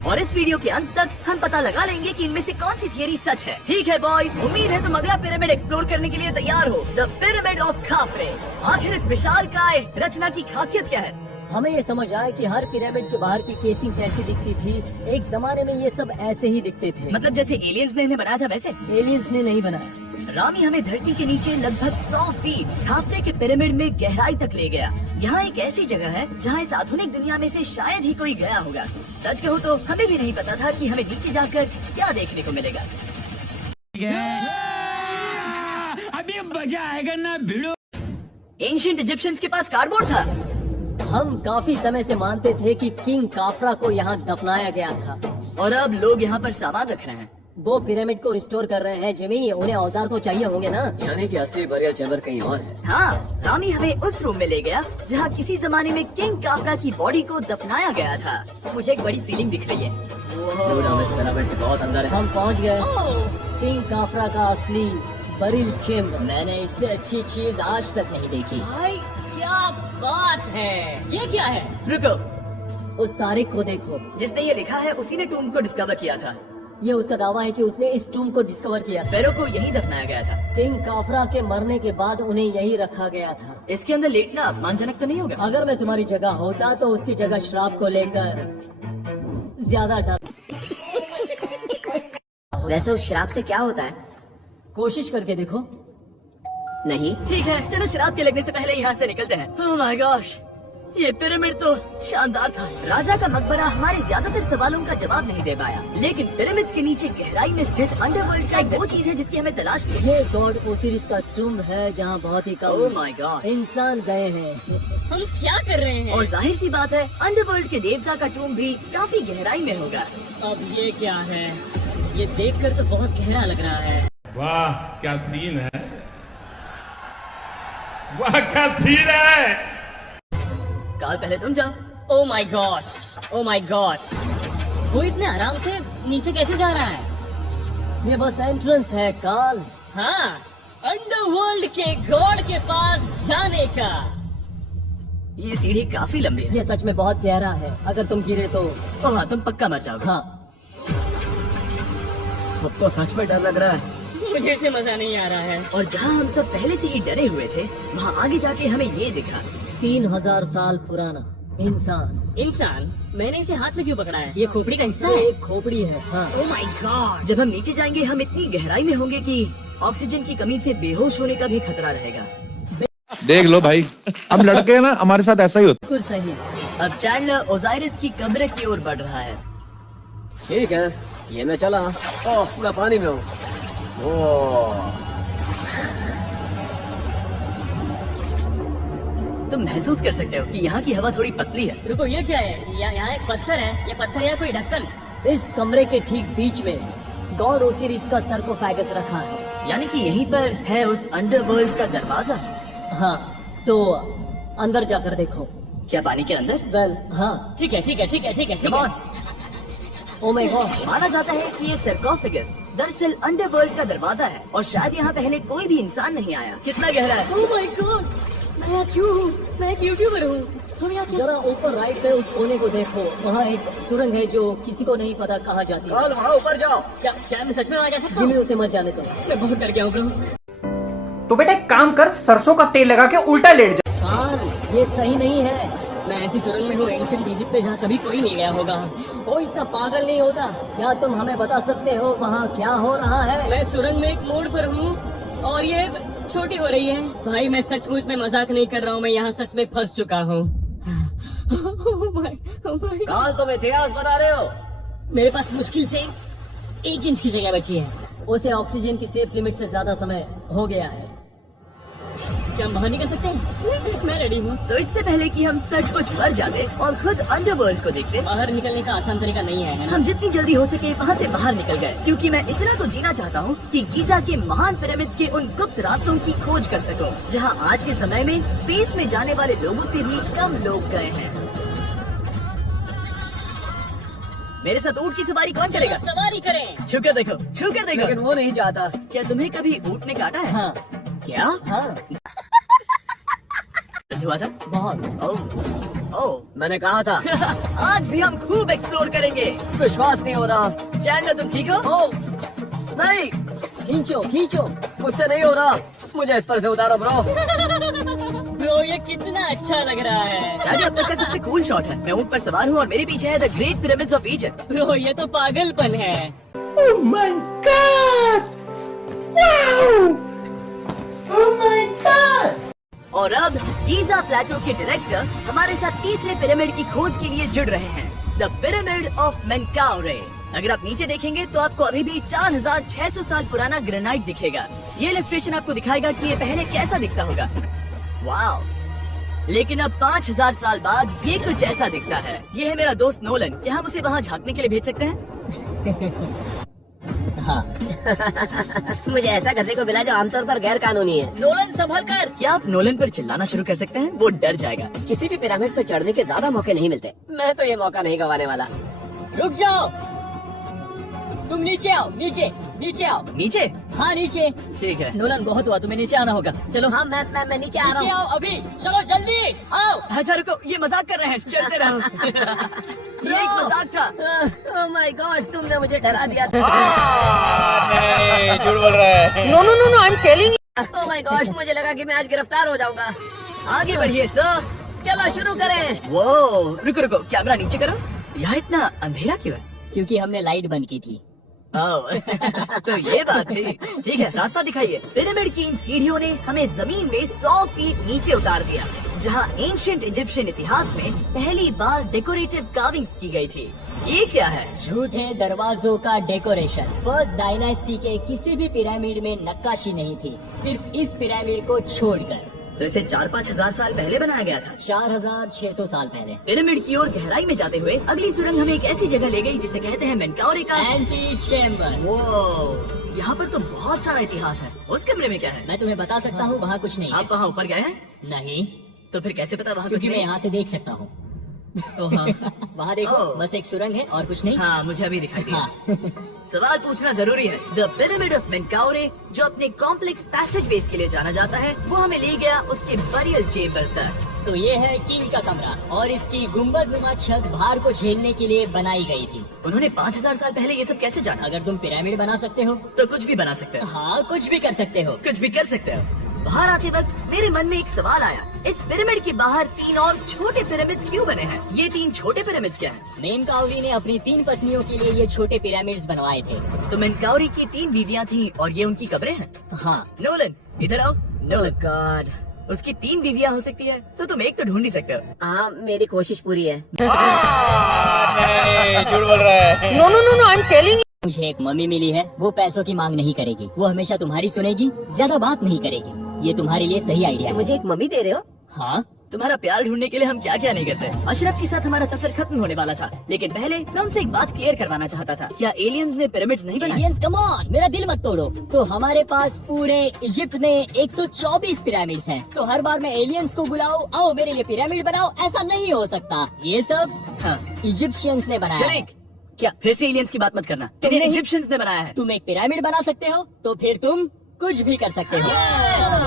और इस वीडियो के अंत तक हम पता लगा लेंगे कि इनमें से कौन सी थियरी सच है। ठीक है बॉयज, उम्मीद है तुम अगला पिरामिड एक्सप्लोर करने के लिए तैयार हो। The pyramid of खाफरे। आखिर इस विशालकाय रचना की खासियत क्या है? हमें ये समझ आया कि हर पिरामिड के बाहर की केसिंग कैसी दिखती थी। एक जमाने में ये सब ऐसे ही दिखते थे। मतलब जैसे एलियंस ने इन्हें बनाया था वैसे? एलियंस ने नहीं बनाया। रामी हमें धरती के नीचे लगभग 100 फीट खाफरे के पिरामिड में गहराई तक ले गया। यहाँ एक ऐसी जगह है जहाँ इस आधुनिक दुनिया में से शायद ही कोई गया होगा। सच कहूँ तो हमें भी नहीं पता था कि हमें नीचे जाकर क्या देखने को मिलेगा। अभी मजा आएगा ना भिड़ो। एंशिएंट इजिप्शियंस के पास कार्डबोर्ड था। हम काफी समय से मानते थे कि किंग काफरा को यहाँ दफनाया गया था और अब लोग यहाँ पर सामान रख रहे हैं। वो पिरामिड को रिस्टोर कर रहे हैं। जिमी, उन्हें औजार तो चाहिए होंगे ना? यानी कि असली बरियल चैम्बर कहीं और है। हाँ, रामी हमें उस रूम में ले गया जहाँ किसी जमाने में किंग काफरा की बॉडी को दफनाया गया था। मुझे एक बड़ी सीलिंग दिख रही है। दुड, हम इस पिरामिड के बहुत अंदर है। हम पहुँच गए किंग काफरा का असली बरियल चेम्बर। मैंने इससे अच्छी चीज आज तक नहीं देखी। भाई क्या बात है! ये क्या है? रुको, उस तारीख को देखो। जिसने ये लिखा है उसी ने टूम को डिस्कवर किया था। ये उसका दावा है कि उसने इस टूम को डिस्कवर किया। फेरो को यही दफनाया गया था। किंग काफरा के मरने के बाद उन्हें यही रखा गया था। इसके अंदर लेटना अपमानजनक तो नहीं होगा? अगर मैं तुम्हारी जगह होता तो उसकी जगह श्राप को लेकर ज्यादा डर। वैसे उस शराब से क्या होता है? कोशिश करके देखो। नहीं। ठीक है, चलो शराब के लगने से पहले यहाँ से निकलते हैं। ओह माय गॉश, ये पिरामिड तो शानदार था। राजा का मकबरा हमारे ज्यादातर सवालों का जवाब नहीं दे पाया, लेकिन पिरामिड्स के नीचे गहराई में स्थित अंडरवर्ल्ड का एक वो चीज है जिसकी हमें तलाश थी। ये गॉड ओसिरिस का टूम है जहाँ बहुत ही ओह कम माय गॉड, इंसान गए हैं। हम क्या कर रहे हैं? और जाहिर सी बात है अंडरवर्ल्ड के देवता का टूम भी काफी गहराई में होगा। अब ये क्या है? ये देखकर तो बहुत गहरा लग रहा है। वाह क्या सीन है, वाह क्या सीन है। काल पहले तुम जाओ। Oh my gosh, oh my gosh, वो इतने आराम से नीचे कैसे जा रहा है? ये बस एंट्रेंस है काल। हाँ, अंडरवर्ल्ड के गॉड के पास जाने का। ये सीढ़ी काफी लंबी है। ये सच में बहुत गहरा है। अगर तुम गिरे तो ओह हाँ, तुम पक्का मर जाओगे। हाँ। अब तो सच में डर लग रहा है। मुझे इसे मजा नहीं आ रहा है। और जहाँ हम सब पहले से ही डरे हुए थे, वहाँ आगे जाके हमें ये दिखा। 3000 साल पुराना इंसान। इंसान? मैंने इसे हाथ में क्यों पकड़ा है? ये खोपड़ी का हिस्सा ये है? एक खोपड़ी है। हाँ। Oh my God. जब हम नीचे जाएंगे हम इतनी गहराई में होंगे कि ऑक्सीजन की कमी से बेहोश होने का भी खतरा रहेगा। देख लो भाई, हम लड़के हैं ना, हमारे साथ ऐसा ही होता बिल्कुल सही। अब चैंडलर ओजाइरिस की कब्र की ओर बढ़ रहा है। ठीक है, ये मैं चला। ओह, मैं पानी में हूँ। ओह, तुम महसूस कर सकते हो कि यहाँ की हवा थोड़ी पतली है। रुको, ये क्या है? यहाँ एक पत्थर है। ये पत्थर या कोई ढक्कन? इस कमरे के ठीक बीच में गॉड ओसिरिस का सरकोफेगस रखा है। यानी कि यहीं पर है उस अंडरवर्ल्ड का दरवाजा। हाँ, तो अंदर जाकर देखो। क्या पानी के अंदर? वेल, हाँ। ठीक है, ठीक है, ठीक है, ठीक है, ठीक Come है। on। Oh my God. माना जाता है कि ये सरकोफेगस दरअसल अंडरवर्ल्ड का दरवाजा है और शायद यहाँ पहले कोई भी इंसान नहीं आया। कितना गहरा है? ओह माय गॉड, मैं यहाँ क्यों हूँ? मैं एक यूट्यूबर हूँ। हम यहाँ जरा ऊपर राइट में उस कोने को देखो। वहाँ एक सुरंग है जो किसी को नहीं पता कहाँ जाती है। कल वहाँ ऊपर जाओ। क्या मैं सच में वहाँ जा सकता जिमी, हूँ? उसे मत जाने दो। मैं बहुत डर गया हूँ ब्रो। तो बेटा एक काम कर, सरसों का तेल लगा के उल्टा लेट जा। काल, ये सही नहीं है। मैं ऐसी सुरंग में हूँ एंशिएंट इजिप्ट में जहाँ कभी कोई नहीं गया होगा। कोई इतना पागल नहीं होता। क्या तुम हमें बता सकते हो वहाँ क्या हो रहा है? मैं सुरंग में एक मोड़ पर हूँ और ये छोटी हो रही है। भाई मैं सचमुच में मजाक नहीं कर रहा हूँ, मैं यहाँ सच में फंस चुका हूँ। काल, तुम इतिहास बना रहे हो। मेरे पास मुश्किल से 1 इंच की जगह बची है। उसे ऑक्सीजन की सेफ लिमिट से ज्यादा समय हो गया है। क्या हम बाहर निकल सकते हैं? मैं रेडी हूँ। तो इससे पहले कि हम सचमुच मर जाते और खुद अंडरवर्ल्ड को देखते, बाहर निकलने का आसान तरीका नहीं है ना? हम जितनी जल्दी हो सके वहाँ से बाहर निकल गए, क्योंकि मैं इतना तो जीना चाहता हूँ कि गीजा के महान पिरामिड्स के उन गुप्त रास्तों की खोज कर सकूं, जहाँ आज के समय में स्पेस में जाने वाले लोगों से भी कम लोग गए हैं। मेरे साथ ऊँट की सवारी कौन करेगा? सवारी करें। छूकर देखो, छूकर देखो। लेकिन वो नहीं चाहता। क्या तुम्हें कभी ऊँट ने काटा है? हाँ। क्या? हाँ। हुआ था। बहुत। ओह मैंने कहा था। आज भी हम खूब एक्सप्लोर करेंगे। विश्वास नहीं हो रहा। चैंडलर तुम ठीक हो? ओ नहीं, खींचो खींचो। मुझसे नहीं हो रहा। मुझे इस पर से उतारो ब्रो। ब्रो ये कितना अच्छा लग रहा है। शायद अब तक का सबसे कूल शॉट है। मैं ऊंट पर सवार हूँ और मेरे पीछे है the great pyramids of Egypt. Bro ये तो पागलपन है। और अब गीजा प्लेटो के डायरेक्टर हमारे साथ तीसरे पिरामिड की खोज के लिए जुड़ रहे हैं, द पिरामिड ऑफ मेनकाउरे। अगर आप नीचे देखेंगे तो आपको अभी भी 4600 साल पुराना ग्रेनाइट दिखेगा। ये इलस्ट्रेशन आपको दिखाएगा कि ये पहले कैसा दिखता होगा। वाओ! लेकिन अब 5000 साल बाद ये कुछ ऐसा दिखता है। ये है मेरा दोस्त नोलन। क्या हम उसे वहाँ झांकने के लिए भेज सकते हैं? हाँ। मुझे ऐसा करने को मिला जो आमतौर पर गैर कानूनी है। नोलन संभल कर। क्या आप नोलन पर चिल्लाना शुरू कर सकते हैं? वो डर जाएगा। किसी भी पिरामिड पर चढ़ने के ज्यादा मौके नहीं मिलते। मैं तो ये मौका नहीं गंवाने वाला। रुक जाओ, तुम नीचे आओ। नीचे नीचे आओ। नीचे? हाँ नीचे। ठीक है। नोलन बहुत हुआ, तुम्हें नीचे आना होगा। चलो हाँ मैं नीचे आ रहा नीचे हूँ। आओ अभी। चलो जल्दी आओ। अच्छा रुको, ये मजाक कर रहे हैं। चलते रहो। ये एक मजाक था। ओह माय गॉड, तुमने मुझे डरा दिया था। नहीं, झूठ बोल रहा है। No no no no, I am telling. Oh my god, मुझे लगा कि मैं आज गिरफ्तार हो जाऊंगा। आगे बढ़िए सर। चलो शुरू करें। वो रुको रुको, कैमरा नीचे करो। यहाँ इतना अंधेरा क्यों है? क्योंकि हमने लाइट बंद की थी। ओह, तो ये बात है। ठीक है, रास्ता दिखाइए। पिरामिड की इन सीढ़ियों ने हमें जमीन में 100 फीट नीचे उतार दिया, जहाँ एंशिएंट इजिप्शियन इतिहास में पहली बार डेकोरेटिव कार्विंग्स की गई थी। ये क्या है? झूठे दरवाजों का डेकोरेशन। फर्स्ट डायनेस्टी के किसी भी पिरामिड में नक्काशी नहीं थी, सिर्फ इस पिरामिड को छोड़कर। तो इसे 4-5 हजार साल पहले बनाया गया था। 4600 साल पहले। पिरामिड की ओर गहराई में जाते हुए अगली सुरंग हमें एक ऐसी जगह ले गई जिसे कहते हैं मेनकाउरे का एंटी चेम्बर। वो यहाँ पर तो बहुत सारा इतिहास है। उस कमरे में क्या है? मैं तुम्हें बता सकता हूँ, वहाँ कुछ नहीं है। आप वहाँ ऊपर गए हैं? नहीं, तो फिर कैसे पता वहाँ कुछ क्योंकि मैं नहीं? यहाँ से देख सकता हूँ। वहाँ देखो, ओह। बस एक सुरंग है और कुछ नहीं। हाँ, मुझे अभी दिखाई दिया। हाँ। सवाल पूछना जरूरी है। द पिरामिड ऑफ मेनकाउरे, जो अपने कॉम्प्लेक्स पैसेजवेज के लिए जाना जाता है, वो हमें ले गया उसके बरियल चेम्बर तक। तो ये है किंग का कमरा और इसकी गुम्बदनुमा छत भार को झेलने के लिए बनाई गई थी। उन्होंने 5000 साल पहले ये सब कैसे जाना? अगर तुम पिरामिड बना सकते हो तो कुछ भी बना सकते हो। हाँ कुछ भी कर सकते हो। कुछ भी कर सकते हो। बाहर आते वक्त मेरे मन में एक सवाल आया, इस पिरामिड के बाहर 3 और छोटे पिरामिड्स क्यों बने हैं? ये 3 छोटे पिरामिड्स क्या हैं? मेनकाउरी ने अपनी 3 पत्नियों के लिए ये छोटे पिरामिड्स बनवाए थे। तो मेनकाउरी की 3 बीवियां थी और ये उनकी कब्रें हैं। हाँ। नोलन इधर आओ। नोलन गॉड, उसकी 3 बीवियां हो सकती है, तो तुम एक तो ढूंढ ही सकते हो। हाँ मेरी कोशिश पूरी है। नहीं, झूठ बोल रहा है। No no no no, I am telling. मुझे एक मम्मी मिली है, वो पैसों की मांग नहीं करेगी, वो हमेशा तुम्हारी सुनेगी, ज्यादा बात नहीं करेगी। ये तुम्हारे लिए सही आइडिया है। मुझे एक मम्मी दे रहे हो? हाँ तुम्हारा प्यार ढूंढने के लिए हम क्या क्या नहीं करते। अशरफ के साथ हमारा सफर खत्म होने वाला था, लेकिन पहले मैं उनसे एक बात क्लियर करवाना चाहता था। क्या एलियंस ने पिरामिड्स नहीं बनाए? एलियंस कम ऑन, मेरा दिल मत तोड़ो। तो हमारे पास पूरे इजिप्ट में 124 पिरामिड्स हैं। तो हर बार मैं एलियंस को बुलाओ, आओ मेरे लिए पिरामिड बनाओ, ऐसा नहीं हो सकता। ये सब हाँ, इजिप्शियंस ने बनाया है। करेक्ट। क्या फिर से एलियंस की बात मत करना। तुम इन्हें नहीं- इजिप्शियंस ने बनाया है। तुम एक पिरामिड बना सकते हो, तो फिर तुम कुछ भी कर सकते हो। चलो।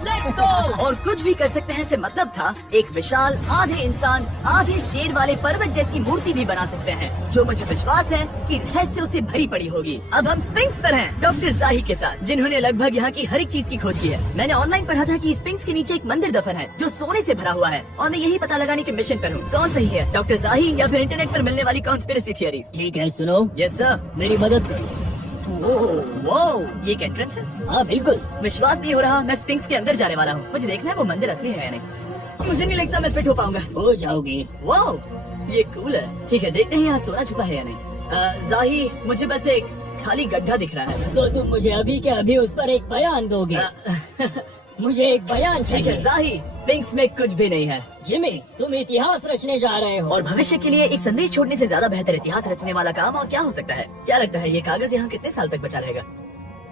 Let's go! और कुछ भी कर सकते हैं से मतलब था एक विशाल आधे इंसान आधे शेर वाले पर्वत जैसी मूर्ति भी बना सकते हैं, जो मुझे विश्वास है कि रहस्यों से भरी पड़ी होगी। अब हम स्पिंक्स पर हैं, डॉक्टर जाही के साथ, जिन्होंने लगभग यहाँ की हर एक चीज की खोज की है। मैंने ऑनलाइन पढ़ा था कि स्पिंक्स के नीचे एक मंदिर दफन है जो सोने से भरा हुआ है, और मैं यही पता लगाने के मिशन पर हूँ। कौन सही है, डॉक्टर जाही या फिर इंटरनेट पर मिलने वाली कॉन्स्पिरेसी थियरीज? ठीक है सुनो, यस सर। मेरी मदद करो। वो ये एक एंट्रेंस है? हाँ बिल्कुल। विश्वास नहीं हो रहा, मैं स्पिंक्स के अंदर जाने वाला हूँ। मुझे देखना है वो मंदिर असली है या नहीं। मुझे नहीं लगता मैं फिट हो पाऊंगा। हो जाओगे। वाओ, ये कूल है। ठीक है, देखते हैं यहाँ सोना छुपा है या नहीं। जाही, मुझे बस एक खाली गड्ढा दिख रहा है। तो तुम मुझे अभी के अभी उस पर एक बयान दोगे? मुझे एक बयान ठीक है चाहिए। जाही, स्पिंक्स में कुछ भी नहीं है। जिमी, तुम इतिहास रचने जा रहे हो। और भविष्य के लिए एक संदेश छोड़ने से ज्यादा बेहतर इतिहास रचने वाला काम और क्या हो सकता है? क्या लगता है ये कागज यहाँ कितने साल तक बचा रहेगा?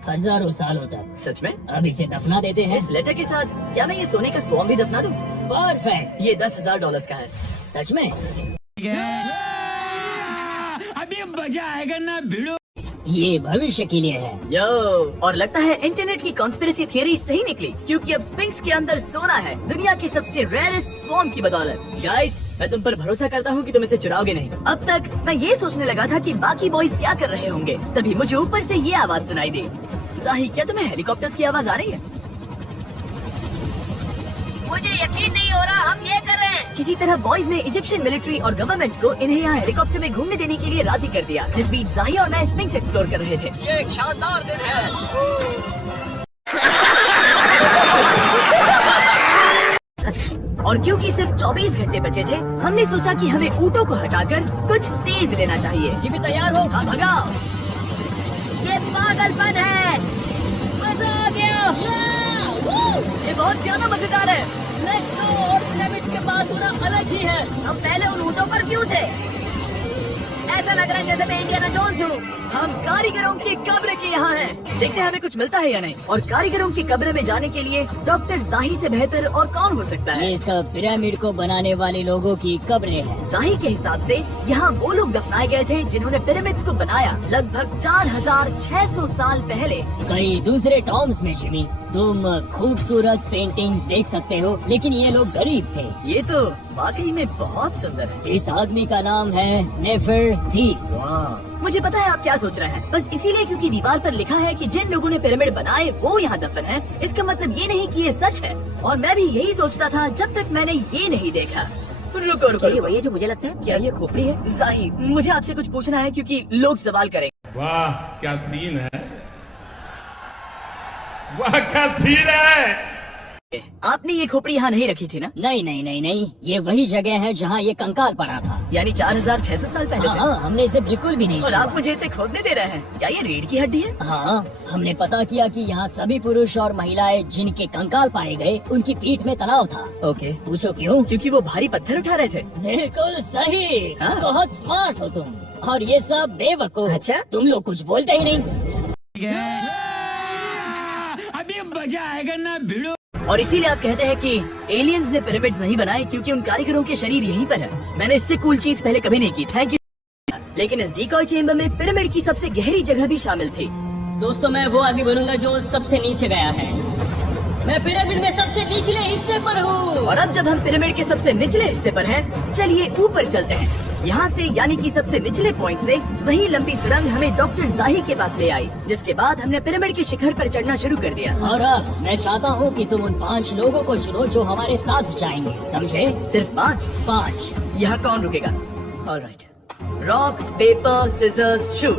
हजारों सालों तक। सच में? अब इसे दफना देते हैं। इस लेटर के साथ क्या मैं ये सोने का स्वॉर्म भी दफना दूं? परफेक्ट। ये $10,000 का है। सच में? अभी मजा आएगा ना भिड़ो। ये भविष्य के लिए है। यो, और लगता है इंटरनेट की कॉन्स्पिरेसी थियरी सही निकली, क्योंकि अब स्पिंक्स के अंदर सोना है दुनिया की सबसे रेयरेस्ट स्वॉर्म की बदौलत। गाइस, मैं तुम पर भरोसा करता हूँ कि तुम इसे चुराओगे नहीं। अब तक मैं ये सोचने लगा था कि बाकी बॉयज क्या कर रहे होंगे, तभी मुझे ऊपर से ये आवाज सुनाई दी। जाही, क्या तुम्हें हेलीकॉप्टर्स की आवाज आ रही है? मुझे यकीन नहीं हो रहा हम ये कर रहे हैं। किसी तरह बॉयज ने इजिप्शियन मिलिट्री और गवर्नमेंट को इन्हें यहाँ हेलीकॉप्टर में घूमने देने के लिए राजी कर दिया, जिस बीच जाही और मैं स्पिंक्स एक्सप्लोर कर रहे थे। ये एक शानदार दिन है। और क्योंकि सिर्फ 24 घंटे बचे थे, हमने सोचा कि हमें ऊँटों को हटाकर कुछ तेज लेना चाहिए। जी भी तैयार हो? हाँ, भगाओ। ये पागलपन है। मजा आ गया। ये बहुत ज्यादा मजेदार है। Let's go. और पिरामिड के पास होना अलग ही है। हम पहले उन ऊँटों पर क्यों थे? ऐसा लग रहा है जैसे मैं इंडियाना जोन्स हूँ। हम कारीगरों की कब्र के यहाँ हैं। देखते हैं हमें कुछ मिलता है या नहीं। और कारीगरों की कब्र में जाने के लिए डॉक्टर जाही से बेहतर और कौन हो सकता है? ये सब पिरामिड को बनाने वाले लोगों की कब्रें हैं। जाही के हिसाब से यहाँ वो लोग दफनाए गए थे जिन्होंने पिरामिड्स को बनाया लगभग 4600 साल पहले। कई दूसरे टॉम्स में जिमी, तुम खूबसूरत पेंटिंग्स देख सकते हो, लेकिन ये लोग गरीब थे। ये तो वाकई में बहुत सुंदर है। इस आदमी का नाम है नेफरथीस। मुझे पता है आप क्या सोच रहे हैं, बस इसीलिए क्योंकि दीवार पर लिखा है कि जिन लोगों ने पिरामिड बनाए वो यहाँ दफन है, इसका मतलब ये नहीं कि ये सच है। और मैं भी यही सोचता था जब तक मैंने ये नहीं देखा। रुको रुको, ये वही है जो मुझे लगता है। क्या ये खोपड़ी है? जाही, मुझे आपसे कुछ पूछना है क्योंकि लोग सवाल करेंगे। वाह क्या सीन है, वाह क्या सीन है। आपने ये खोपड़ी यहाँ नहीं रखी थी ना? नहीं नहीं नहीं नहीं, ये वही जगह है जहाँ ये कंकाल पड़ा था। यानी 4600 साल पहले से? हाँ, हमने इसे बिल्कुल भी नहीं और छुआ। आप मुझे इसे खोदने दे रहे हैं? क्या ये रीढ़ की हड्डी है? हाँ, हमने पता किया कि यहाँ सभी पुरुष और महिलाएं जिनके कंकाल पाए गए उनकी पीठ में तनाव था। ओके। पूछो क्यों? क्योंकि वो भारी पत्थर उठा रहे थे। बिल्कुल सही। हाँ। बहुत स्मार्ट हो तुम। और ये सब बेवकूफ। अच्छा? तुम लोग कुछ बोलते ही नहीं। अभी मजा आएगा ना भिड़ो। और इसीलिए आप कहते हैं कि एलियंस ने पिरामिड्स नहीं बनाए क्योंकि उन कारीगरों के शरीर यहीं पर है। मैंने इससे कूल चीज पहले कभी नहीं की। Thank you. लेकिन इस डिकॉय चेम्बर में पिरामिड की सबसे गहरी जगह भी शामिल थी। दोस्तों, मैं वो आदमी बनूंगा जो सबसे नीचे गया है। मैं पिरामिड में सबसे निचले हिस्से पर हूँ। और अब जब हम पिरामिड के सबसे निचले हिस्से पर हैं, चलिए ऊपर चलते हैं। यहाँ से यानी कि सबसे निचले पॉइंट से वही लंबी सुरंग हमें डॉक्टर जाही के पास ले आई, जिसके बाद हमने पिरामिड के शिखर पर चढ़ना शुरू कर दिया। और अब मैं चाहता हूँ कि तुम उन 5 लोगों को चुनो जो हमारे साथ जाएंगे, समझे? सिर्फ 5? 5। यहाँ कौन रुकेगा? Alright. Rock paper scissors shoot.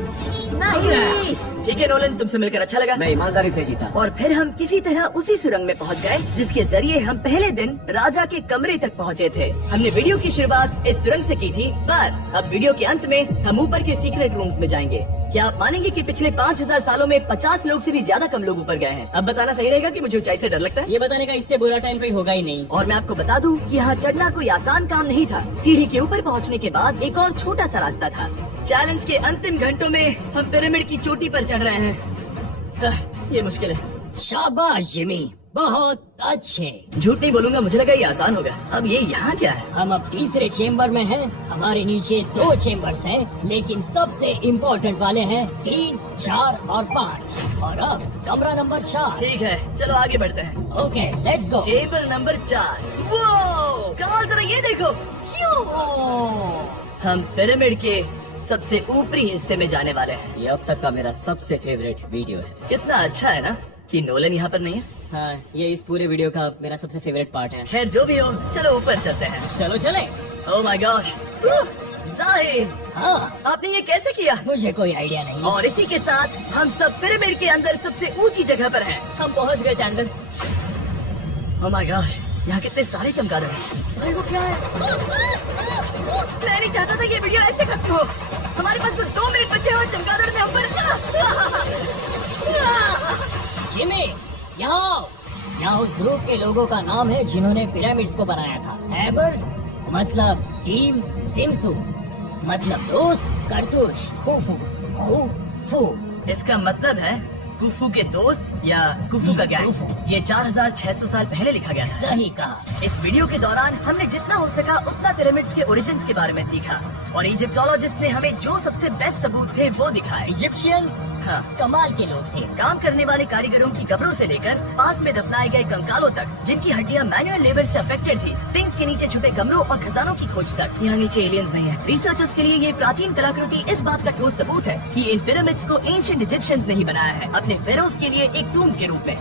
नहीं। ठीक है नोलन, तुमसे मिलकर अच्छा लगा। मैं ईमानदारी से जीता। और फिर हम किसी तरह उसी सुरंग में पहुंच गए जिसके जरिए हम पहले दिन राजा के कमरे तक पहुंचे थे। हमने वीडियो की शुरुआत इस सुरंग से की थी, पर अब वीडियो के अंत में हम ऊपर के सीक्रेट रूम्स में जाएंगे। क्या आप मानेंगे कि पिछले 5000 सालों में 50 लोग से भी ज्यादा कम लोग ऊपर गए हैं? अब बताना सही रहेगा कि मुझे ऊंचाई से डर लगता है। ये बताने का इससे बुरा टाइम कोई होगा ही नहीं। और मैं आपको बता दूं कि यहाँ चढ़ना कोई आसान काम नहीं था। सीढ़ी के ऊपर पहुँचने के बाद एक और छोटा सा रास्ता था। चैलेंज के अंतिम घंटों में हम पिरामिड की चोटी पर चढ़ रहे हैं। ये मुश्किल है। शाबाश जिमी, बहुत अच्छे। झूठ नहीं बोलूंगा, मुझे लगा ये आसान होगा। अब ये यहाँ क्या है? हम अब तीसरे चेम्बर में हैं। हमारे नीचे 2 चेम्बर्स हैं, लेकिन सबसे इम्पोर्टेंट वाले हैं 3, 4 और 5। और अब कमरा नंबर 4। ठीक है, चलो आगे बढ़ते हैं। Okay, let's go. Chamber number 4। वो कमाल, जरा ये देखो। हम पिरामिड के सबसे ऊपरी हिस्से में जाने वाले हैं। ये अब तक का मेरा सबसे फेवरेट वीडियो है। कितना अच्छा है ना कि नोलन यहाँ पर नहीं है। हाँ, ये इस पूरे वीडियो का मेरा सबसे फेवरेट पार्ट है। खैर जो भी हो, चलो ऊपर चलते हैं। चलो चले। ओह माय गॉश, जाहिर, हाँ, आपने ये कैसे किया? मुझे कोई आइडिया नहीं। और इसी के साथ हम सब पिरामिड के अंदर सबसे ऊंची जगह पर हैं। हम पहुँच गए चैंडलर। ओह माय गॉश, यहाँ कितने सारे चमगादड़ हैं। भाई वो क्या है? मैं नहीं चाहता था ये वीडियो ऐसे खत्म हो। हमारे पास कुछ 2 मिनट बचे और चमगादड़ ने हम पर। जिमी, यहाँ उस ग्रुप के लोगों का नाम है जिन्होंने पिरामिड्स को बनाया था। एबर मतलब टीम, सिमसू मतलब दोस्त, करतूश, खूफू, खू फू। इसका मतलब है कुफू के दोस्त या कुफू का गैंग, ये 4600 साल पहले लिखा गया था। सही कहा। इस वीडियो के दौरान हमने जितना हो सका उतना पिरामिड्स के ओरिजिन्स के बारे में सीखा और इजिप्टोलॉजिस्ट ने हमें जो सबसे बेस्ट सबूत थे वो दिखाए। इजिप्शियंस हाँ, कमाल के लोग थे। काम करने वाले कारीगरों की कब्रों से लेकर पास में दफनाए गए कंकालों तक, जिनकी हड्डियां मैनुअल लेबर से अफेक्टेड थी, स्पिंक्स के नीचे छुपे कमरों और खजानों की खोज तक। यहाँ नीचे एलियंस नहीं है। रिसर्चर्स के लिए ये प्राचीन कलाकृति इस बात का ठोस सबूत है कि इन पिरामिड्स को एंशिएंट इजिप्शियंस ने ही बनाया है, अपने फेरोज के लिए एक टूम के रूप में।